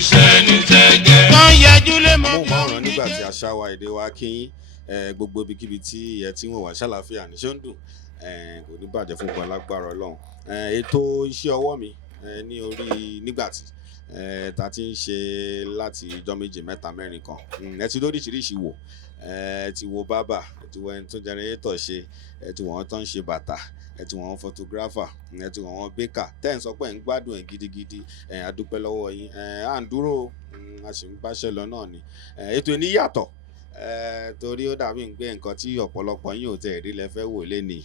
iṣẹ́ ní jẹ́gẹ́. wọ́n yẹjú lé mọ́. mo máa ń ràn nígbà tí àṣà wa èdè wa kí gbogbo ibikíbi tí ẹ ti ń wò wá ṣàlàáfíà ní ṣó ń dùn kò ní bàjẹ́ fún gbọ́n lágbára Ọlọ́run. Ètò iṣẹ́ ọwọ́ mi ní orí Nigbati ta ti ń ṣe láti ọjọ́ méje mẹ́ta mẹ́rin kan ẹ ti lóríṣiríṣi wò ẹ ti wo bábà ẹ ti wo ẹni tó jẹnẹrétọ̀ ṣe ẹ ti wò wọ́n tó ń ṣe bàtà ẹ ti wò wọ́n photographer ẹ ti wò wọ́n baker tẹ́ ń sọ pé ń gbádùn ẹ̀ gidigidi a dúpẹ́ lọ́wọ́ yín à ń dúró a sì ń báṣẹ́ lọ náà ni ètò ìní yàtọ̀ torí ó dàbí ń gbé nǹkan tí ọ̀pọ̀lọpọ̀ yín ò tẹ̀ rí lẹ́fẹ́ wò lénìí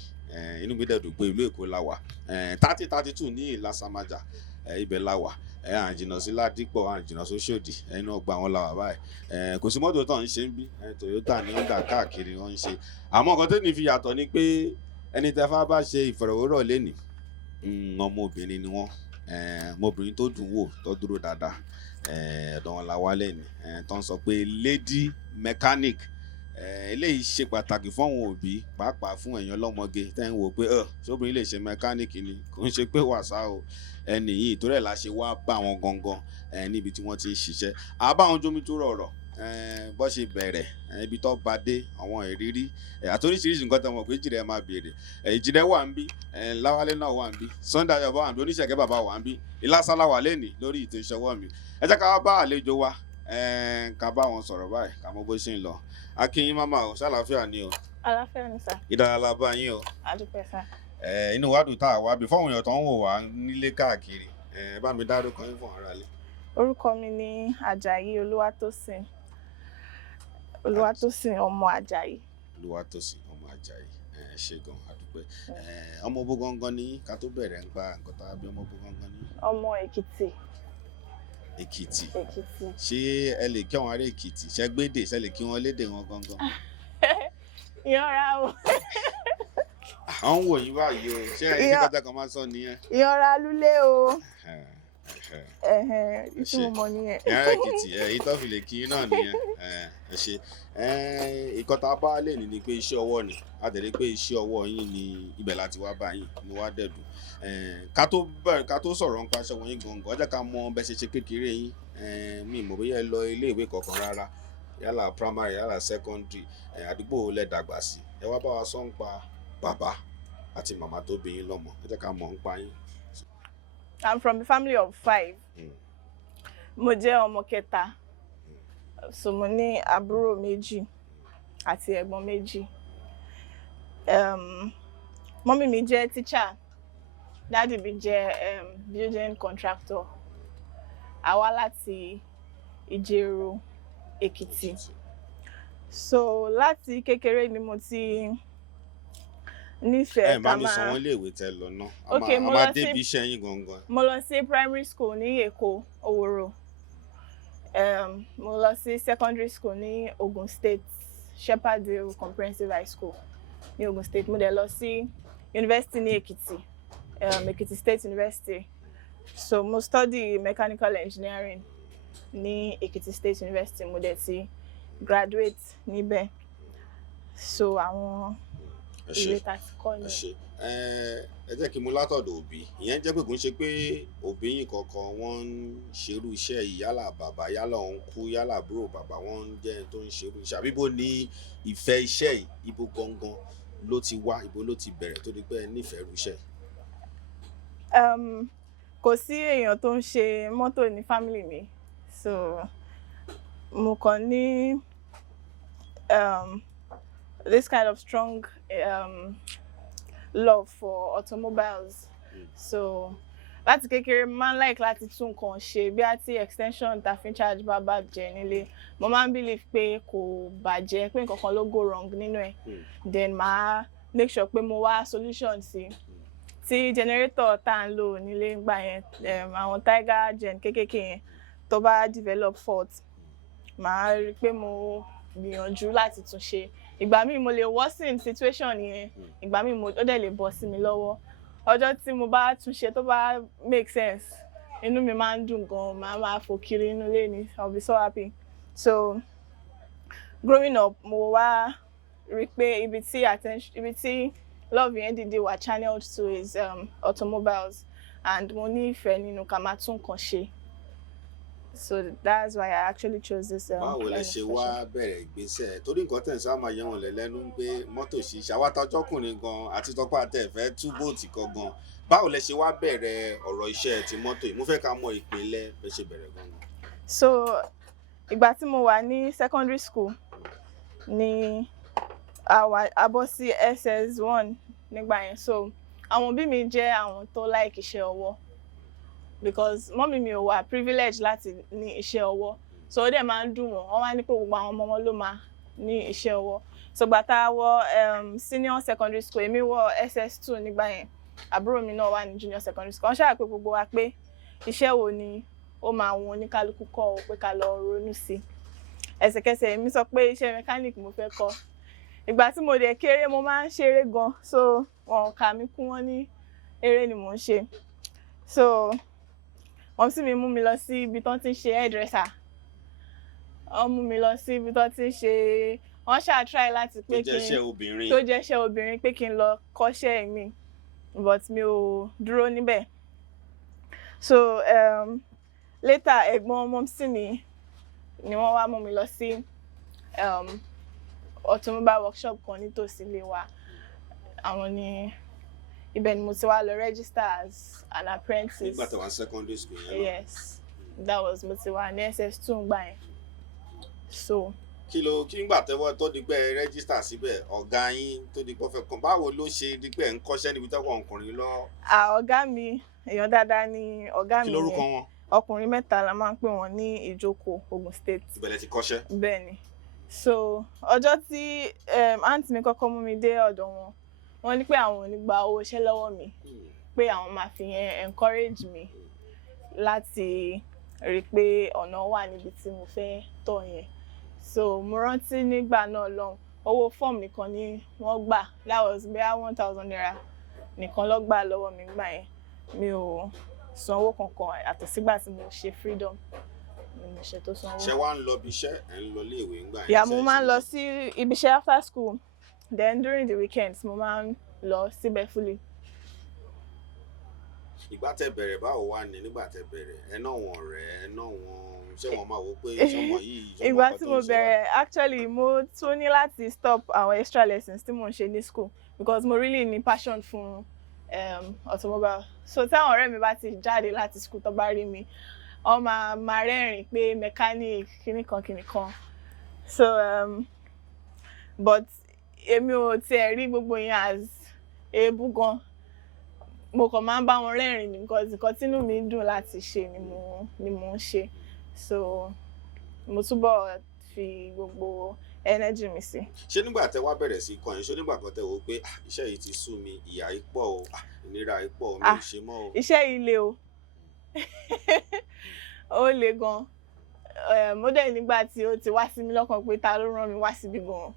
inú mi dẹ̀dùn pé ìlú Èkó la wà 3032 ní Ìlàsàmájà ibẹ̀ la wà àjìnà sí Ládìpọ̀ àjìnà sóṣòdì ẹnu ọgbà wọn la wà báyìí kò sí mọ́tò tó ń ṣe ń bí Toyota ní Honda káàkiri wọ́n ń ṣe àmọ́ nǹkan tó ní fi yàtọ̀ ni pé ẹni tẹ́ fá bá ṣe ìfọ̀rọ̀wérọ̀ lénìí ọmọbìnrin ni wọ́n ọmọbìnrin tó dùn wò tó dúró dáadáa ọ̀dọ̀ wọn la wá lẹ́nu tó ń sọ pé lady mechanic eléyìí ṣe pàtàkì fún àwọn òbí pàápàá fún èèyàn lọ́mọge tẹ́ ń wò pé ṣóbìnrin lè ṣe mẹkáníìkì ni kò ń ṣe pé wàsá o ẹni yìí torí ẹ̀ la ṣe wá bá wọn gangan níbi tí wọ́n ti ń ṣiṣẹ́ àbáwọn jómi tó rọrọ̀ bó ṣe bẹ̀rẹ̀ ibi tó bá dé àwọn ìrírí àtoríṣiríṣi nǹkan tó mọ̀ pé jìrẹ̀ máa béèrè ìjìrẹ̀ wà ń bí láwálé náà wà ń bí Sunday ayọ̀ wà ń bí oníṣẹ̀kẹ́ bàbá wà ń bí ìlàsálà wà lẹ́nìí lórí ètò ìṣọwọ́ mi ẹ jẹ́ ká wá bá àlejò wa ká bá wọn sọ̀rọ̀ báyìí ká mọ̀ bó ṣe ń lọ akínyín máma o ṣàlàáfíà ni o. àlàáfíà ni sà. ìdárayá bá yín o. àdúpẹ́ sà. inú wa dùn tá a wá bí fọ́ọ̀mù èèyàn tó ń wò wá nílé káàkiri bá mi dárúkọ yín fún ara lé. orúkọ mi ni Ajayi Oluwatosin ọmọ Ajayi. Oluwatosin ọmọ Ajayi ṣe gan àdúpẹ́ ọmọ bó gangan ní ká tó bẹ̀rẹ̀ ń gba nǹkan tá a bí ọmọ bó gangan ní. ọmọ Èkìtì. Èkìtì ṣé ẹ lè kí àwọn ará Èkìtì ṣe gbédè ṣe lè kí wọn lédè wọn gangan. ìyanra o. àwọn wò yín báyìí o ṣé ẹ̀yin tí kọjá kan máa sọ nìyẹn. ìyanra lulẹ̀ o. ìtumọ̀ mọ̀ nìyẹn. ìyanra Èkìtì èyí tó fi lè kí yín náà nìyẹn ẹ ṣe ìkọta bá lè ní pé iṣẹ́ ọwọ́ ni a tẹ̀lé pé iṣẹ́ ọwọ́ yín ni ibẹ̀ láti wá bá yín ni wá dẹ̀dùn ká tó sọ̀rọ̀ nípa aṣọ wọn yín gangan ọjà ká mọ bẹ́ẹ̀ ṣe ṣe kékeré yín mi mọ̀ bóyá ẹ lọ ilé ìwé kankan rárá yálà primary yálà secondary àdúgbò lẹ dàgbà sí ẹ wá bá wa sọ nípa bàbá àti màmá tó bí yín lọ́mọ ẹ jẹ́ ká mọ̀ nípa yín. I'm from a family of 5. Mo jẹ́ ọmọ kẹta. So mo ní àbúrò méjì àti ẹ̀gbọ́n méjì. Mọ́mí mi jẹ́ teacher. Daddy mi jẹ́ building contractor. A wá láti Ìjẹ̀rò, Èkìtì. So láti kékeré ni mo ti nífẹ̀ẹ́ ká máa. Má ní sanwó iléèwé tẹ lọ náà. Okay, mo lọ sí débi iṣẹ́ yín gangan. Mo lọ sí primary school ní Èkó, Òwòrò. Mo lọ sí secondary school ní Ogun State, Shepherdville Comprehensive High School ní Ogun State. Mo dẹ̀ lọ sí university ní Èkìtì, Èkìtì State University. So mo study mechanical engineering ní Èkìtì State University. Mo dẹ̀ ti graduate níbẹ̀. So àwọn ìwé tá ti kọ́ ni. Ẹ jẹ́ kí n mú látọ̀dọ̀ òbí. Ìyẹn jẹ́ pé kò ń ṣe pé òbí yín kankan wọ́n ń ṣerú iṣẹ́ yìí yálà bàbá yálà ọ̀nkú yálà àbúrò bàbá wọ́n ń jẹ́ tó ń ṣerú iṣẹ́ àbí bó ní ìfẹ́ iṣẹ́ yìí ibo gangan ló ti wá ibo ló ti bẹ̀rẹ̀ tó di pé ẹ nífẹ̀ẹ́ irú iṣẹ́ yìí. Kò sí èèyàn tó ń ṣe mọ́tò ní family mi, so mo kàn ní this kind of strong love for automobiles. So láti kékeré mo máa ń like láti tún nǹkan ṣe bí àti extension ta fi charge bá bàjẹ́ nílé. Mo máa ń believe pé kò bàjẹ́ pé nǹkan kan ló go wrong nínú ẹ̀. Then màá make sure pé mo wá solution sí. Tí generator tá ń lò nílé ńgbà yẹn àwọn Tiger gen kékèké yẹn tó bá develop fault màá rí pé mo gbìyànjú láti tún ṣe. Ìgbà míì mo lè worsen situation yẹn, ìgbà míì ó dẹ̀ lè bọ́ sí mi lọ́wọ́. Ọjọ́ tí mo bá tún ṣe tó bá make sense, inú mi máa ń dùn gan, màá máa fò kiri inú ilé ni, I'll be so happy. So growing up mo wá rí pé ibi tí love yẹn dìde wà channeled to is automobiles, and mo ní ìfẹ́ nínú ká máa tún nǹkan ṣe. So that's why I actually chose this. Báwo lẹ ṣe wá bẹ̀rẹ̀ ìgbésẹ̀ torí nǹkan tẹ̀ ń sá máa yẹ wọn lẹ́nu ń gbé mọ́tò ṣíṣe àwa tọjọ́kùnrin gan àti tọpá tẹ̀ fẹ́ tú bóòtì kan gan báwo lẹ ṣe wá bẹ̀rẹ̀ ọ̀rọ̀ iṣẹ́ ti mọ́tò yìí mo fẹ́ ká mọ ìpìlẹ̀ bẹ ṣe bẹ̀rẹ̀ gan. So ìgbà tí mo wà ní secondary school ni a bọ́ sí SS1 nígbà yẹn, so àwọn òbí mi jẹ́ àwọn tó like iṣẹ́ ọwọ́ because mọ́mí mi ò wà privilege láti ní iṣẹ́ ọwọ́, so ó dẹ̀ máa ń dùn wọ́n wá ní pé gbogbo àwọn ọmọ wọn ló máa ní iṣẹ́ ọwọ́. So gbà tá a wọ senior secondary school, èmi wọ SS2 nígbà yẹn, àbúrò mi náà wà ní junior secondary school. Wọ́n ṣáà pé gbogbo wa pé iṣẹ́ wo ni ó máa wù oníkálukú kọ́ ọ pé ká lọ ronú sí. Ẹsẹ̀kẹsẹ̀ èmi sọ pé iṣẹ́ mechanic mo fẹ́ kọ́. Ìgbà tí mo dẹ̀ kéré mo máa ń ṣeré gan, so wọn kà mí kún, wọn ní eré ni mò ń ṣe. So wọ́n sì mú mi lọ sí ibi tó ti ń ṣe hairdresser. Wọ́n mú mi lọ sí ibi tó ti ń ṣe, wọ́n ṣáà try láti pé kí n tó jẹ́ iṣẹ́ obìnrin pé kí n lọ kọ́ṣẹ́ mi, but mi ò dúró níbẹ̀. So later ẹ̀gbọ́n mọ́mísì mi ni wọ́n wá mú mi lọ sí automobile workshop kan nítòsí ilé wa. Àwọn ni ibẹ̀ ni mo ti wá lọ register as an apprentice. Nígbà tí wà ní secondary school yẹn náà. Yes, that was mo ti wà ní SS2 gbà yẹn. So kí nígbà tẹ́wọ́ tó di pé register síbẹ̀ ọ̀gá yín tó di pé fẹ́ kàn báwo ló ṣe di pé ń kọ́ṣẹ́ níbi tọ́kọ̀ ọkùnrin lọ. Ọ̀gá mi èèyàn dáadáa ni ọ̀gá mi. Kí lórúkọ wọn? Ọkùnrin mẹ́ta la máa ń pè wọ́n ní Ìjókòó, Ogun State. Ìbẹ̀lẹ̀ ti kọ́ṣẹ́. Bẹ́ẹ̀ ni. So ọjọ́ tí àǹtí mi kọ́kọ́ mú mi dé ọ̀dọ̀ wọn, wọ́n ní pé àwọn ò ní gba owó iṣẹ́ lọ́wọ́ mi, pé àwọn máa fi yẹn encourage mi láti rí i pé ọ̀nà wà níbi tí mo fẹ́ tọ̀ yẹn. So mo rántí nígbà náà lọ́hùn, owó fọ́ọ̀mù nìkan ni wọ́n gbà, that was bẹ́ẹ̀ 1,000 naira nìkan ló gbà lọ́wọ́ mi gbà yẹn. Mi ò san owó kankan àtọ̀ sígbà tí mo ṣe freedom ni mo ṣe tó san owó. Ṣé wàá ń lọ ibi iṣẹ́ ẹ̀ ń lọ ilé ìwé ńgbà yẹn? Yeah, mo máa ń lọ sí ibi iṣẹ́ after school, then during the weekends mo máa ń lọ síbẹ̀ fully. Ìgbà tẹ́ bẹ̀rẹ̀ báwo wá ní nígbà tẹ́ bẹ̀rẹ̀ ẹ náà wọ̀n rẹ̀ ẹ náà wọ̀n ṣé wọ́n máa wò pé ìṣọmọ yìí ìgbà tí mo bẹ̀rẹ̀ actually mo tún ní láti stop àwọn extra lessons tí mo ń ṣe ní school because mo really ní passion fún automobile. So táwọn ọ̀rẹ́ mi bá ti jáde láti school tó bá rí mi, wọ́n máa rẹ́rìn pé mechanic kìnìkan. So but èmi ò tiẹ̀ rí gbogbo yẹn as èébú gan. Mo kàn máa ń bá wọn rẹ́rìn ní because nǹkan tínú mi dùn láti ṣe ni mo ń ṣe. So mo túbọ̀ fi gbogbo energy mi sí. Ṣé nígbà tẹ́ wá bẹ̀rẹ̀ sí kọ́ yẹn, ṣé nígbà kan tẹ́ wò pé iṣẹ́ yìí ti sú mi, ìyà yìí pọ̀ o, ìnira yìí pọ̀ o, mi ò ṣe mọ́ o? Iṣẹ́ yìí le o. Ó le gan. Mo dẹ̀ nígbà tí ó ti wá sí mi lọ́kàn pé ta ló rán mi wá síbi gan.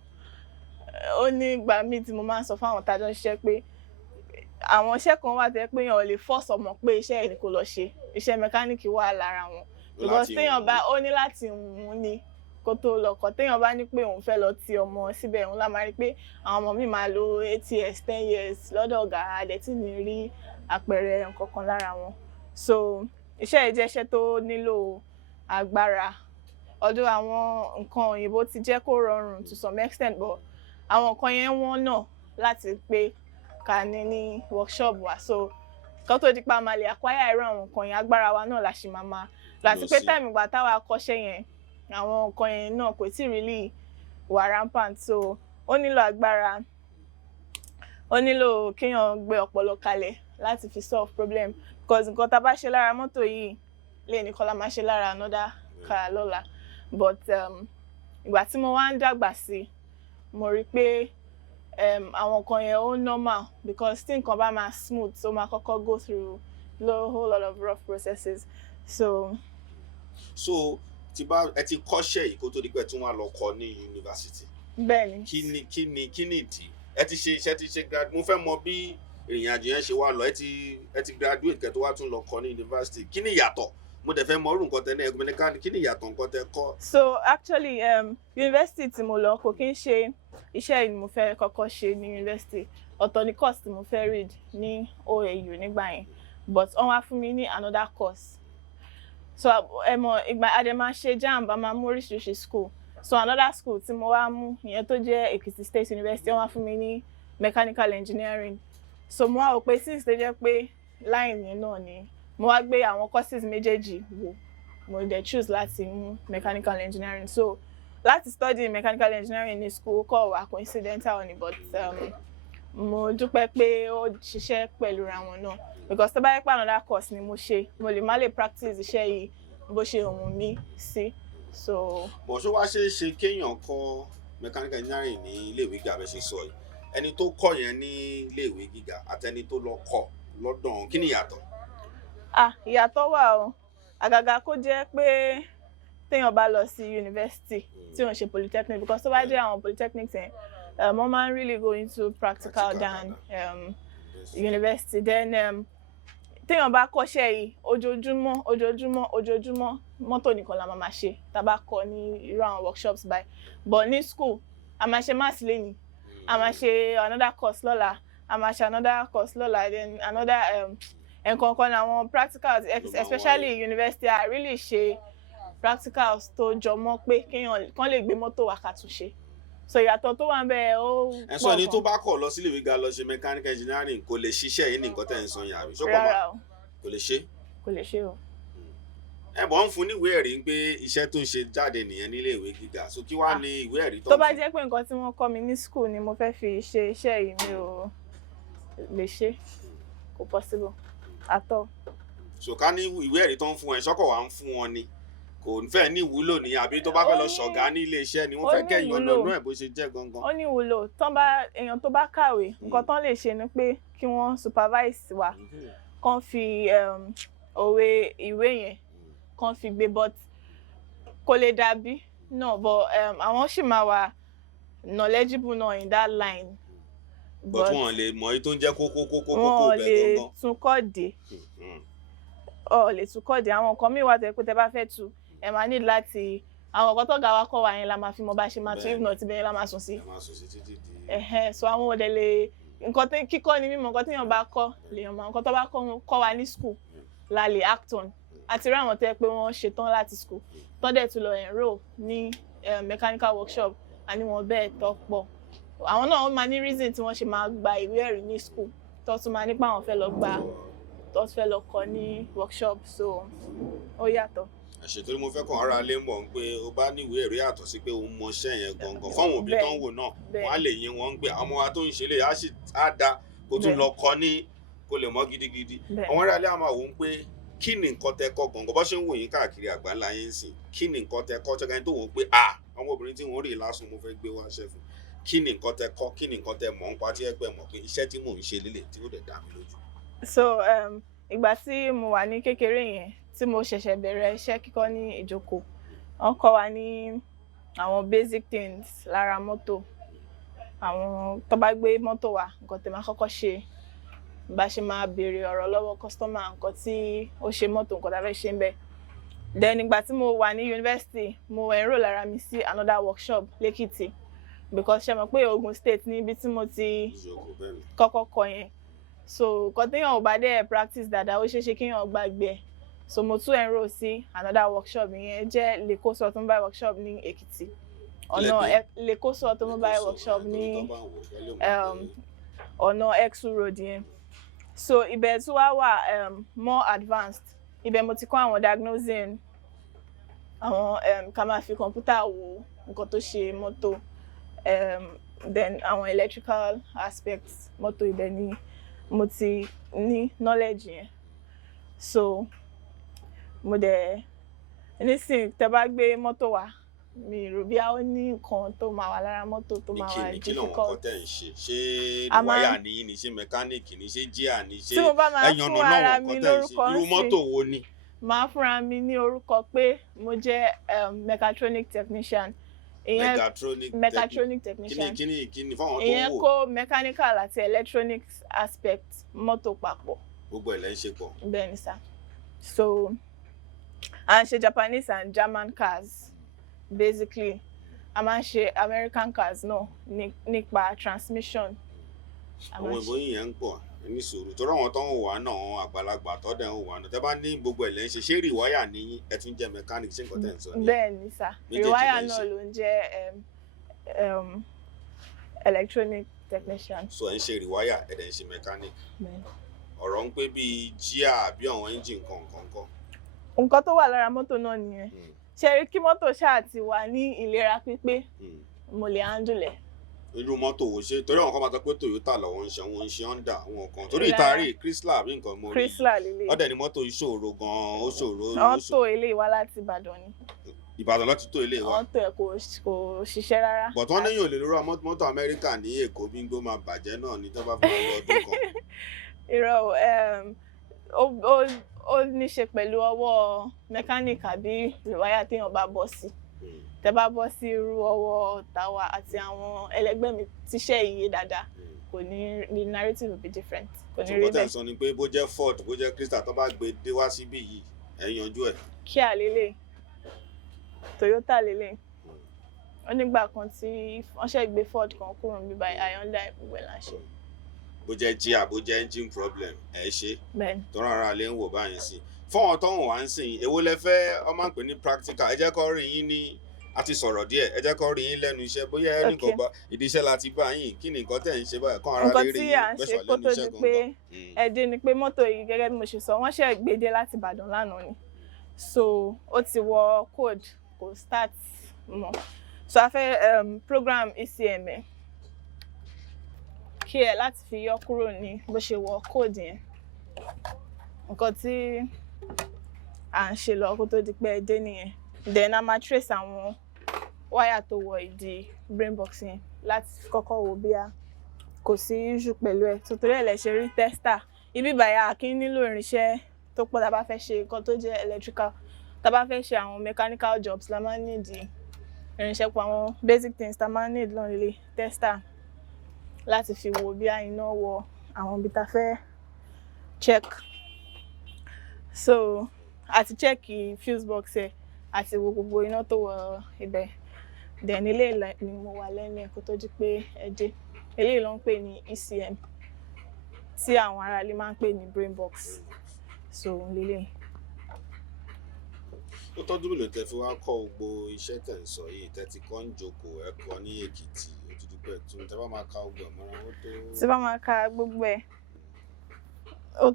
Ó ní ìgbà míì tí mo máa ń sọ fún àwọn tá jọ ń ṣiṣẹ́ pé àwọn iṣẹ́ kan wà tẹ́ pé èèyàn ò lè force ọmọ pé iṣẹ́ yìí ni kò lọ ṣe. Iṣẹ́ mẹkáníìkì wà lára wọn. Because téèyàn bá ó ní láti wù ú ni kó tó lọ kọ́. Téèyàn bá ní pé òun fẹ́ lọ ti ọmọ síbẹ̀, òun lá máa rí pé àwọn ọmọ mi máa lo 8 years 10 years lọ́dọ̀ ọ̀gá, àdẹ̀ tí ní rí àpẹẹrẹ nǹkan kan lára wọn. So iṣẹ́ yìí jẹ́ iṣẹ́ tó nílò agbára. Ọdún àwọn nǹkan òyìnbó ti jẹ́ kó rọrùn to some extent, but àwọn nǹkan yẹn wọ́n náà láti pé ká ní workshop wa. So kó tó di pa máa lè acquire irú àwọn nǹkan yẹn, agbára wa náà la ṣì máa láti pé time ìgbà táwa kọ́ṣẹ́ yẹn, àwọn nǹkan yẹn náà kò tí really wà rampant. So ó nílò agbára, ó nílò kéèyàn gbé ọpọlọ kalẹ̀ láti fi solve problem, because nǹkan tá bá ṣe lára mọ́tò yìí lè ní kọ́ la máa ṣe lára another car lọ́la. But ìgbà tí mo wá ń dàgbà sí, mo rí pé àwọn nǹkan yẹn ó normal, because tí nǹkan bá máa smooth, so máa kọ́kọ́ go through a whole lot of rough processes. So tí bá ẹ ti kọ́ṣẹ́ yìí kó tó di pé tí wọ́n á lọ kọ́ ní yunifásitì. Bẹ́ẹ̀ni. Kí ni ìdí? Ẹ ti ṣe iṣẹ́ ti ṣe grad. Mo fẹ́ mọ bí ìrìn àjò yẹn ṣe wá lọ. Ẹ ti graduate kẹ́ tó wá tún lọ kọ́ ní yunifásitì. Kí ni ìyàtọ̀? Mo dẹ̀ fẹ́ mọ irú nǹkan tẹ́ ní ẹgbẹ́ mẹkáníìkì. Kí ni ìyàtọ̀ nǹkan tẹ́ kọ́? So actually yunifásitì tí mo lọ kò kí ń ṣe iṣẹ́ yìí ni mo fẹ́ kọ́kọ́ ṣe ní yunifásitì. Ọ̀tọ̀ ni course tí mo fẹ́ read ní OAU nígbà yẹn, but wọ́n wá fún mi ní another course. so ẹ mọ̀ ìgbà a dẹ̀ máa ṣe JAMB a máa mú oríṣiríṣi school so another school tí mo wá mú ìyẹn tó jẹ́ Ekiti State University wọ́n wá fún mi ní mechanical engineering so mo wá wò pé since tó jẹ́ pé line yẹn náà ni mo wá gbé àwọn courses méjèèjì wò mo dẹ̀ choose láti mú mechanical engineering so láti study mechanical engineering ní school kọ̀ wá coincidental ni but mo dúpẹ́ pé ó ṣiṣẹ́ pẹ̀lú ra wọn náà because tó bá yẹ pé another course ni mo ṣe mo lè má lè practice iṣẹ́ yìí bó ṣe wù mí sí so. bó ṣe wá ṣe kéèyàn kọ́ mechanical engineering ní iléèwé gíga bẹ́ẹ̀ ṣe sọ yìí ẹni tó kọ́ yẹn ní iléèwé gíga àtẹni tó lọ kọ́ lọ́dọ̀ kí ni ìyàtọ̀? Ìyàtọ̀ wà o àgàgà kó jẹ́ pé téèyàn bá lọ sí yunifásitì tí wọ́n ṣe polytechnic because tó bá jẹ́ àwọn polytechnics yẹn wọ́n máa ń really go into practical than university then téèyàn bá kọ́ṣẹ́ yìí ojoojúmọ́ mọ́tò nìkan la máa ṣe tá bá kọ́ ní irú àwọn workshops báyìí but ní school a máa ṣe maths lẹ́yìn a máa ṣe another course lọ́la a máa ṣe another course lọ́la then another nǹkan àwọn practicals especially university a really ṣe practicals tó jọmọ́ pé kán lè gbé mọ́tò wá ká tún ṣe so ìyàtọ̀ tó wà ń bẹ ó pọ̀ gan. ẹ̀sọ́ ẹni tó bá kọ̀ lọ sílé ìwé ga lọ ṣe mechanical engineering kò lè ṣiṣẹ́ yìí ní nǹkan tẹ̀ ń sọ yẹn àbí ṣọ́pọ̀ mọ́ kò lè ṣe. kò lè ṣe o. ẹ̀bọ̀ ń fún níwèé ẹ̀rí pé iṣẹ́ tó ń ṣe jáde nìyẹn nílé ìwé gíga so kí wàá ní ìwé ẹ̀rí tó ń fún. tó bá jẹ́ pé nǹkan tí wọ́n kọ́ mi ní school ni mo fẹ́ fi ṣe iṣẹ́ yìí mi ò lè ṣe kò possible at all. so ká ní ìwé ẹ̀rí tó ń fún ẹ ṣọ́kọ̀ wá ń fún wọn ni kò fẹ́ ní ìwúlò ní àbí tó bá fẹ́ lọ ṣọ̀gá ní ilé iṣẹ́ ni wọ́n fẹ́ kẹ́yìn ọlọ́nú ẹ̀ bó ṣe jẹ́ gangan. ó ní ìwúlò èèyàn tó bá kàwé nǹkan tán lè ṣe ni pé kí wọ́n supervise wa kán fi òwe ìwé yẹn kán fi gbé but kò lè dàbí náà but àwọn sì máa wà knowledgeable náà in that line. but wọn lè mọ èyí tó ń jẹ́ kókó bẹ́ẹ̀ gangan. wọn lè tún kọ́ dé lè tún kọ́ dé àwọn nǹkan míì wà tẹ́ pé tẹ́ bá fẹ́ tu ẹ máa ní láti àwọn ọ̀gá tó ga wa kọ́ wa yẹn la máa fi mọ bá ṣe máa tún if not ibẹ̀ la máa sùn sí. so àwọn òde lè nǹkan kíkọ́ ni mímọ̀ nǹkan téèyàn bá kọ́ lèèyàn mọ̀ nǹkan tó bá kọ́ wa ní school la lè act on àti rí àwọn tẹ́ pé wọ́n ṣetán láti school tó dẹ̀ tún lọ enroll ní mechanical workshop àní wọn bẹ́ẹ̀ tó pọ̀ àwọn náà wọ́n máa ní reason tí wọ́n ṣe máa gba ìwé ẹ̀rí ní school tó tún máa nípa àwọn fẹ́ lọ gba tó fẹ́ lọ kọ́ ní workshop so ó yàtọ̀. àṣetorí mo fẹ́ kàn ara lé mọ̀ pé o bá níwèé ẹ̀rí àtọ̀ sí pé òun mọṣẹ́ yẹn gangan fáwọn òbí tó ń wò náà wọ́n á lè yín wọn ń gbé àwọn ọmọ wa tó ń ṣe lè á da kó tún lọ kọ́ ní kó lè mọ́ gidigidi àwọn ará ilé àmọ́ àwọn pé kí ni nǹkan tẹ́ kọ́ gangan bó ṣe ń wò yín káàkiri àgbáńlá yín sìn kí ni nǹkan tẹ́ kọ́ tẹ́ka yín tó wọ́n pé àwọn obìnrin tí wọ́n rí lásán mo fẹ́ gbé wá ṣẹ́ fún kí ni nǹkan tẹ́ kọ́ kí ni nǹkan tẹ́ mọ̀ ń pa tí ẹ pẹ́ mọ̀ pé iṣẹ́ tí mò ń ṣe lélẹ̀ tí ó dẹ̀ dá mi lójú. so ìgbà tí mo wà ní kékeré yẹn tí mo ṣẹ̀ṣẹ̀ bẹ̀rẹ̀ iṣẹ́ kíkọ́ ní ìjókòó wọ́n kọ́ wa ní àwọn basic things lára mọ́tò àwọn tó bá gbé mọ́tò wa nǹkan tẹ́ máa kọ́kọ́ ṣe bá ṣe máa béèrè ọ̀rọ̀ lọ́wọ́ customer nǹkan tí ó ṣe mọ́tò nǹkan tá a fẹ́ ṣe ń bẹ̀. then ìgbà tí mo wà ní yunifásitì mo enroll ara mi sí another workshop lẹ́kìtì because ṣe mọ̀ pé Ogun State ní ibi tí mo ti kọ́kọ́ kọ́ yẹn so nǹkan téèyàn ò bá dé practice dáadáa ó ṣeé ṣe kéèyàn gbàgbé ẹ̀ so mo tún enroll sí another workshop ìyẹn jẹ́ Lagos Automobile Workshop ní Èkìtì ọ̀nà Lagos Automobile Workshop ní ọ̀nà Exu Road yẹn so ibẹ̀ tún wá wà more advanced ibẹ̀ mo ti kọ́ àwọn diagnosing àwọn ká máa fi kọ̀ǹpútà wo nǹkan tó ṣe mọ́tò then àwọn electrical aspects mọ́tò ibẹ̀ ni mo ti ní knowledge yẹn so mo dẹ̀ nísìnyí tẹ́ bá gbé mọ́tò wá mi rò bí ó ní nǹkan tó máa wà lára mọ́tò tó máa wà difficult. kí ló ń kọ́ tẹ̀ ń ṣe ṣé wáyà ní ní ṣé mẹkáníìkì ní ṣé jíà ní ṣé ẹ̀yàn náà wọ̀ kọ́ tẹ̀ ń ṣe irú mọ́tò wo ni. máa fúnra mi ní orúkọ pé mo jẹ́ mechatronic technician. Mechatronic technician. Kíni fáwọn tó ń wò. ìyẹn kó mechanical àti electronic aspect mọ́tò papọ̀. gbogbo ẹ̀ lẹ́ ń ṣe pọ̀. bẹ́ẹ̀ ni sá so à ń ṣe Japanese and German cars basically a máa ń ṣe American cars náà nípa transmission àwọn ìbò yìí yẹn ń pọ̀ ní sùúrù torí àwọn tó ń wà náà àgbàlagbà tó dẹ̀ ń wà náà tẹ́ bá ní gbogbo ẹ̀ lẹ́ ń ṣe rìwáyà ní ẹ tún jẹ́ mechanic ṣé nǹkan tẹ̀ ń sọ ni. bẹ́ẹ̀ ni sà rìwáyà náà ló ń jẹ́ electronic technician. so ẹ ń ṣe rìwáyà ẹ dẹ̀ ń ṣe mechanic. ọ̀rọ̀ ń pé bíi jíà bí àwọn engine kọ̀ọ̀kan. nǹkan tó wà lára mọ́tò náà nìyẹn ṣe rí kí mọ́tò ṣáà ti wà ní ìlera pípé mo lè handle ẹ̀. irú mọ́tò wo ṣe torí àwọn kan máa sọ pé Toyota lọ́wọ́ ń ṣe wọ́n ń ṣe Honda àwọn kan torí ìtarí Chrysler àbí nǹkan mo rí Chrysler lélẹ̀ ọ̀dẹ̀ ni mọ́tò ìṣòro gan-an ó ṣòro. mọ́tò ilé wa láti Ìbàdàn ni. Ìbàdàn láti tó ilé wa. mọ́tò ẹ̀ kò ṣiṣẹ́ rárá. but wọ́n níyàn lè lóra mọ́tò Amẹ́ríkà ní Èkó bí gbó máa bàjẹ́ náà ní tó bá fi lọ ọdún kan. irọ́ ó ní ṣe pẹ̀lú ọwọ́ mechanic àbí rìwáyà téèyàn bá bọ́ sí. tẹ́ bá bọ́ sí irú ọwọ́ tàwa àti àwọn ẹlẹgbẹ́ mi tíṣẹ́ iye dáadáa kò ní the narrative will be different. kò ní rí bẹ́ẹ̀. ṣùgbọ́n sọ ni pé bó jẹ́ Ford bó jẹ́ Chrysler tó bá gbé dé wá síbí yìí ẹ̀ yanjú ẹ̀. Kia lélẹ̀ Toyota lélẹ̀ ó nígbà kan tí wọ́n ṣe gbé Ford kan kúrò níbi Hyundai gbogbo ẹ̀ là ń ṣe. bó jẹ́ jíà bó jẹ́ engine problem ẹ̀ ṣe bẹ́ẹ̀ni tọ́ra ara lè ń wò báyìí sí fọ́wọ́n tọ́wọ́n wá ń sìn èwo lẹ fẹ́ ọmọ ń pè ní practical ẹ jẹ́ kó rí yín ní a ti sọ̀rọ̀ díẹ̀ ẹ jẹ́ kó rí yín lẹ́nu iṣẹ́ bóyá ẹ nìkan bá ìdí iṣẹ́ la ti bá yín kí ni nǹkan tẹ̀ ń ṣe báyìí kán ara lè rí yín gbẹ̀sọ̀ lẹ́nu iṣẹ́ gangan. ẹdín ni pé mọ́tò yìí gẹ́gẹ́ bí mo ṣe sọ wọ́n ṣe gbé dé láti Ìbàdàn lánàá ni so ó ti wọ code kò start mọ́ so a fẹ́ program ECM ẹ̀ kí ẹ láti fi yọ kúrò ní bó ṣe wọ code yẹn nǹkan tí à ń ṣe lọ kó tó di pé ẹ dé nìyẹn then a máa trace àwọn wáyà tó wọ ìdí brain box yẹn láti kọ́kọ́ wo bí a kò sí issue pẹ̀lú ẹ̀ tó torí ẹ̀ lẹ̀ ṣe rí tester ibi bàyà kí n nílò irinṣẹ́ tó pọ̀ tá a bá fẹ́ ṣe nǹkan tó jẹ́ electrical tá a bá fẹ́ ṣe àwọn mechanical jobs la máa ń need irinṣẹ́ pọ̀ àwọn basic things tá a máa ń need lọ́n lè tester láti fi wo bí iná wọ àwọn ibi tá a fẹ́ check so àti check fuse box ẹ̀ àti wo gbogbo iná tó wọ ibẹ̀ then ilé ni mo wà lẹ́nu ẹ̀ kó tó di pé ẹ dé eléyìí ló ń pè ní ECM tí àwọn ará ilé máa ń pè ní brain box so lélẹ̀. ó tọ́jú mélòó tẹ́ fi wá kọ́ gbogbo iṣẹ́ tẹ̀ ń sọ yìí tẹ́ ti kọ́ ń jókòó ẹ̀kọ́ ní Èkìtì ojúdú pẹ̀ tún tẹ́ bá máa ka gbogbo ẹ̀ mọ́ra ó tó. tí bá máa ka gbogbo ẹ̀ ó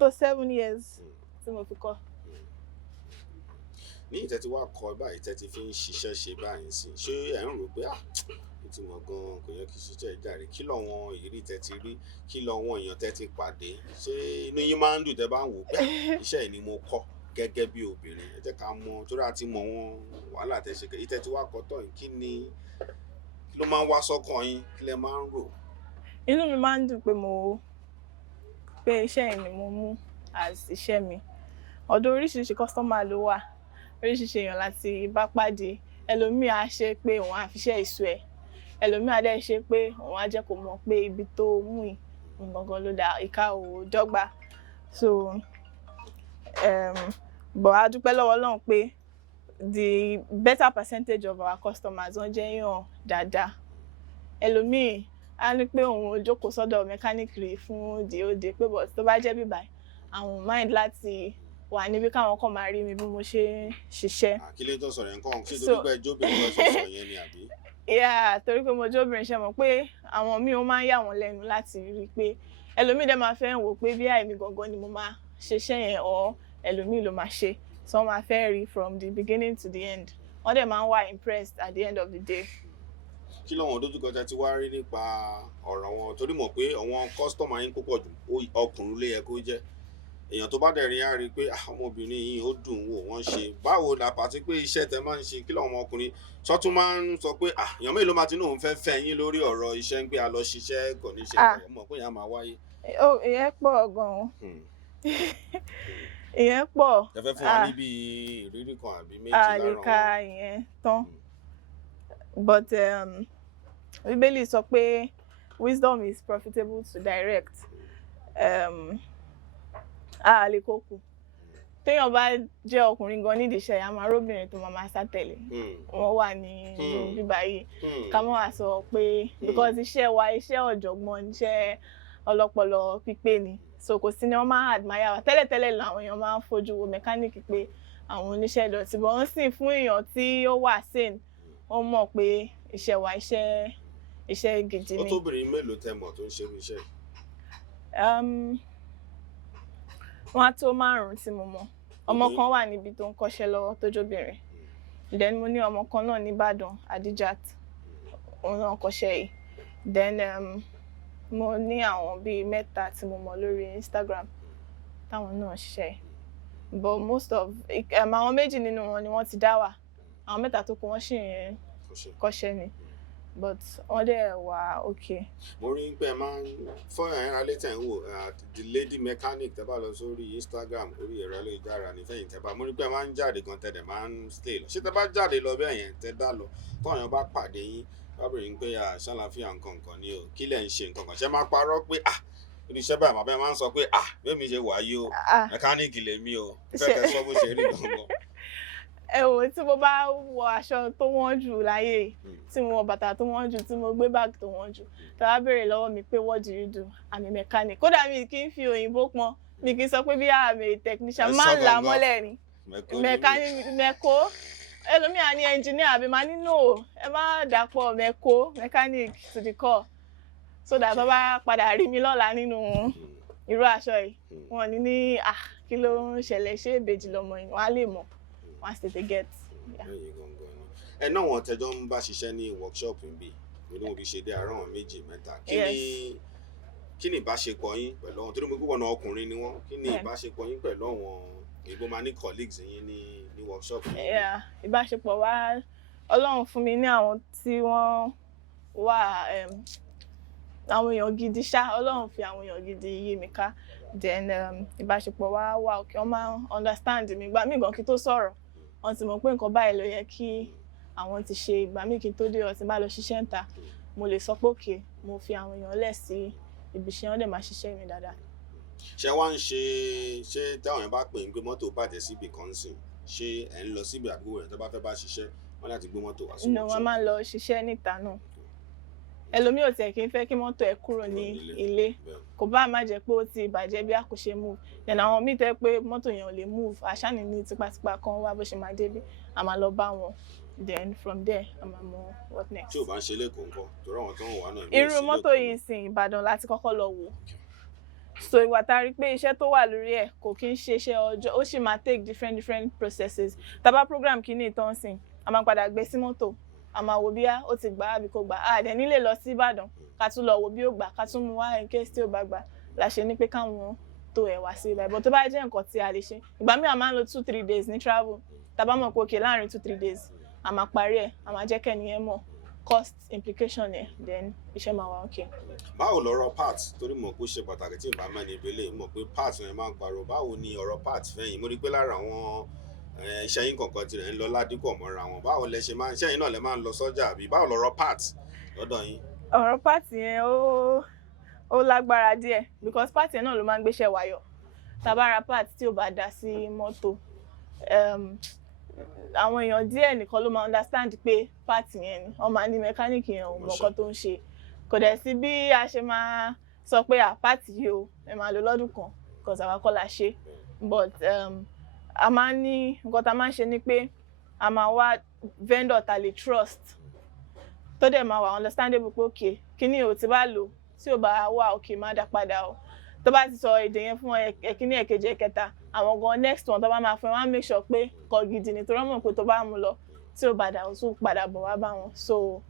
tó 7 years tí mo fi kọ́. ní ìtẹ́tí wá kọ́ báyìí tẹ́tí fi ń ṣiṣẹ́ ṣe báyìí sí ṣé ẹ̀ ń rò pé mo ti mọ̀ gan-an kò yẹ kí ṣiṣẹ́ ìjàre kí lọ́wọ́n ìrírí tẹ́tí rí kí lọ́wọ́n èèyàn tẹ́tí pàdé ṣé inú yín máa ń dùn tẹ́ bá ń wò pé iṣẹ́ yìí ni mo kọ́ gẹ́gẹ́ bí obìnrin ẹ jẹ́ ká mọ̀ torí àti mọ̀ wọn wàhálà tẹ́ ṣe ìtẹ́tí wá kọ́ tọ̀ kí ló máa ń wá sọ́kàn yín kí lẹ máa ń rò. inú mi máa ń dùn pé iṣẹ́ yìí ni mo mú as iṣẹ́ mi ọ̀dọ̀ oríṣiríṣi customer ló wà oríṣiríṣi èèyàn láti bá pàdé ẹlòmíì á ṣe pé òun á fi iṣẹ́ ìṣù ẹ̀ ẹlòmíì á dẹ̀ ṣe pé òun á jẹ́ kó mọ̀ pé ibi tó mú yìí gangan ló dá ìka ò dọ́gba so but a dúpẹ́ lọ́wọ́ Ọlọ́run pé the better percentage of our customers wọ́n jẹ́ èèyàn dáadáa ẹlòmíì á ní pé òun ò jókòó sọ́dọ̀ mechanic rí fún dèódè pé but tó bá jẹ́ bíbáyìí àwọn mind láti wà níbi káwọn kan máa rí mi bí mo ṣe ń ṣiṣẹ́. àkílẹ̀ tó sọ̀rọ̀ yẹn kàn ṣé tó dúpẹ́ jóbìnrin lọ ṣe sọ yẹn ni àbí. torí pé mo jóbìnrin ṣe mọ̀ pé àwọn míì ó máa ń yà wọ́n lẹ́nu láti rí i pé ẹlòmíì dẹ̀ máa fẹ́ wò pé bí àìmí gangan ni mo máa ṣiṣẹ́ yẹn ọ̀ ẹlòmíì ló máa ṣe so wọ́n máa fẹ́ rí from the beginning to the end wọ́n dẹ̀ máa ń wà impressed at the end of the day. kí lọ́wọ́n dójúkọ tẹ́ ti wá rí nípa ọ̀rọ̀ wọn torí mọ̀ pé àwọn kọ́sítọ́mà yín púpọ̀ jù ọkùnrin ló yẹ kó jẹ́ èèyàn tó bá dẹ̀ rí á rí i pé ọmọbìnrin yìí ó dùn wò wọ́n ṣe báwo la pàtí pé iṣẹ́ tẹ máa ń ṣe kí lọ́wọ́ ọmọkùnrin sọ́tún máa ń sọ pé èèyàn mélòó máa ti ní òun fẹ́ fẹ́ yín lórí ọ̀rọ̀ iṣẹ́ ń pé a lọ ṣiṣẹ́ kò ní ṣe mọ̀ pé èèyàn máa wáyé. ìyẹn pọ̀ gan-an ìyẹn pọ̀. ẹ fẹ́ fún wa níbi ìrírí kan àbí méjì lára wọn. àlèkà ìyẹn tán but Bíbélì sọ pé wisdom is profitable to direct. A lè kó kù téèyàn bá jẹ́ ọkùnrin gan nídìí iṣẹ́ a máa róbìnrin tó máa sá tẹ̀lé wọ́n wà ní bíbá yìí ká má wá sọ pé because iṣẹ́ wa iṣẹ́ ọ̀jọ̀gbọ́n iṣẹ́ ọlọ́pọlọ pípé ni so kò sí ni wọ́n máa admire wa tẹ́lẹ̀tẹ́lẹ̀ làwọn èèyàn máa ń fojú wo mẹkáníìkì pé àwọn oníṣẹ́ ìdọ̀tí bọ́ wọ́n sì fún èèyàn tí ó wà sane ó mọ̀ pé iṣẹ́ wa iṣẹ́ gidi ni. ó tóbìnrin mélòó tẹ́ mọ̀ tó ń ṣerú iṣẹ́? wọ́n á tó 5 tí mo mọ̀. Ọmọ kan wà níbi tó ń kọ́ṣẹ́ lọ́wọ́ tó jóbìnrin. Then mo ní ọmọ kan náà ní Ìbàdàn Adijat òun náà kọ́ṣẹ́ yìí. Then mo ní àwọn bíi 3 tí mo mọ̀ lórí Instagram táwọn náà ṣiṣẹ́ yìí. But most of àwọn 2 nínú wọn ni wọ́n ti dá wà. Àwọn 3 tó kù wọ́n ṣì ń kọ́ṣẹ́ ni. But wọ́n dẹ̀ wà okay. Mo rí pé ẹ máa ń fún ẹ̀rọ alẹ́tẹ̀ ń wò the lady mechanic tẹ́ bá lọ sórí Instagram orí ẹ̀rọ ayélujára ní fẹ́yìn tẹ́ bá mo rí pé ẹ máa ń jáde gan tẹ́ dẹ̀ máa ń stay lọ ṣé tẹ́ bá jáde lọ bẹ́ẹ̀ yẹn tẹ́ dá lọ tọ́wọ́n yẹn bá pàdé yín bá bèrè pé ṣàlàfíà nǹkan ni o kí lẹ̀ ń ṣe nǹkan ṣé máa parọ́ pé ibi iṣẹ́ báyìí màbẹ́ máa ń sọ pé bẹ́ẹ̀ mi ṣe wà yìí o mẹkáníìkì lèmi o fẹ́ kẹ́ sọ bó ṣe rí gangan. Ẹ wò tí mo bá wọ aṣọ tó wọ́n jù láyé tí mo wọ bàtà tó wọ́n jù tí mo gbé báàgì tó wọ́n jù tá bá béèrè lọ́wọ́ mi pé what do you do? I'm a mechanic. Kódà mi kì í fi òyìnbó pọn mi kì í sọ pé bí I'm a technician máa ń là mọ́lẹ̀ ni mẹ́kó ẹlòmíà ní engineer àbí máa ní no ẹ má dàpọ̀ mechanic to the core so that tó bá padà rí mi lọ́la nínú irú aṣọ yìí wọn ní kí ló ń ṣẹlẹ̀ ṣé ìbejì lọmọ yìí wọn á lè mọ̀ wọn á sì tètè get. ẹ náà wọn tẹjọ ń bá ṣiṣẹ́ ní workshop níbí ní òbí ṣe dé àárọ̀ wọn 2 3 kí ni ìbáṣepọ̀ yín pẹ̀lú àwọn torí mo gbọ́ náà ọkùnrin ni wọ́n kí ni ìbáṣepọ̀ yín pẹ̀lú àwọn ìbò máa ní colleagues yín ní workshop yìí. ìbáṣepọ̀ wa Ọlọ́run fún mi ní àwọn tí wọ́n wà àwọn èèyàn gidi ṣá Ọlọ́run fi àwọn èèyàn gidi yí mi ká then ìbáṣepọ̀ wa wà òkè wọ́n máa understand mi ìgbà míì gan kí tó sọ̀rọ̀ wọ́n ti mọ̀ pé nǹkan báyìí ló yẹ kí àwọn ti ṣe ìgbà míì kí n tó dé ọtí bá lọ ṣiṣẹ́ ń ta mo lè sọ pé òkè mo fi àwọn èèyàn lẹ̀ sí ibi iṣẹ́ wọn dẹ̀ máa ṣiṣẹ́ mi dáadáa. ṣé wá ń ṣe táwọn yẹn bá pè ń gbé mọ́tò bàjẹ́ síbi kan sìn ṣé ẹ̀ ń lọ síbi àdúgbò rẹ̀ tó bá fẹ́ bá ṣiṣẹ́ wọn láti gbé mọ́tò wá sí workshop? wọ́n máa ń lọ ṣiṣẹ́ níta náà ẹlòmíì ò tiẹ̀ kí n fẹ́ kí mọ́tò ẹ̀ kúrò ní ilé kò bá má jẹ́ pé ó ti bàjẹ́ bí a kò ṣe move then àwọn míì tẹ́ pé mọ́tò yẹn ò lè move àṣàní ní tipátipá kan wá bó ṣe máa débi a máa lọ bá wọn then from there a máa mọ what next. tí o bá ń ṣe lẹ́kọ̀ọ́ nǹkan torí àwọn tó ń wà náà. irú mọ́tò yìí sìn Ìbàdàn láti kọ́kọ́ lọ wò so ìgbà tá a rí pé iṣẹ́ tó wà lórí ẹ̀ kò kí ń ṣe iṣẹ́ ọjọ́ ó sì máa take different processes tá bá program kìíní ìtàn sìn a máa padà gbé sí mọ́tò a máa wo bí ó ti gbà àbí kò gbà á dẹ̀ nílé lọ sí Ìbàdàn ká tún lọ wo bí ó gbà ká tún mú wá in case tí ó bá gbà la ṣe ní pé káwọn tó ẹ̀ wá sí ibà tó bá jẹ́ nǹkan tí a lè ṣe ìgbà míì a máa ń lo 2-3 days ní travel tá bá mọ̀ pé òkè láàrin 2-3 days a máa parí ẹ̀ a máa jẹ́ kẹ́niyẹn mọ̀ cost implication ẹ̀ then iṣẹ́ máa wà okay. báwo lọ̀rọ̀ part torí mọ̀ pé ó ṣe pàtàkì tí ìbámu ẹni ìbílẹ̀ mọ̀ pé part yẹn máa ń parọ́ báwo ni ọ̀rọ̀ part fẹ́yìn mo rí pé lára àwọn iṣẹ́ yín kọ̀ọ̀kan tirẹ̀ ń lọ ládìpọ̀ mọ́ra wọn báwo lẹ ṣe máa iṣẹ́ yín náà lẹ máa ń lọ sọ́jà àbí báwo lọ̀rọ̀ part lọ́dọ̀ yín. ọ̀rọ̀ part yẹn ó lágbára díẹ̀ because part yẹn náà ló máa ń gbéṣẹ́ wáyọ̀ tá bá ra part tí ò bá dá sí mọ́tò àwọn èèyàn díẹ̀ nìkan ló máa understand pé part yẹn ni wọ́n máa ní mẹkáníìkì yẹn ò mọ nǹkan tó ń ṣe kò dẹ̀ sí bí a ṣe máa sọ pé part yìí o ẹ máa lò lọ́dún kan because àwa kọ́ la ṣe but a máa ń ní nǹkan tá a máa ń ṣe ni pé a máa wá vendor ta lè trust tó dẹ̀ máa wà understandable pé okay kíní o ti bá lò tí ò bá wà okay má dá padà o tó bá ti sọ èdè yẹn fún ẹ̀kíní ẹ̀kejì ẹ̀kẹta àwọn gan next one tó bá máa fún ẹ wọ́n á make sure pé kọ gidi ni torí wọ́n mọ̀ pé tó bá mú lọ tí ò bá dà ó tún padà bọ̀ wá bá wọn so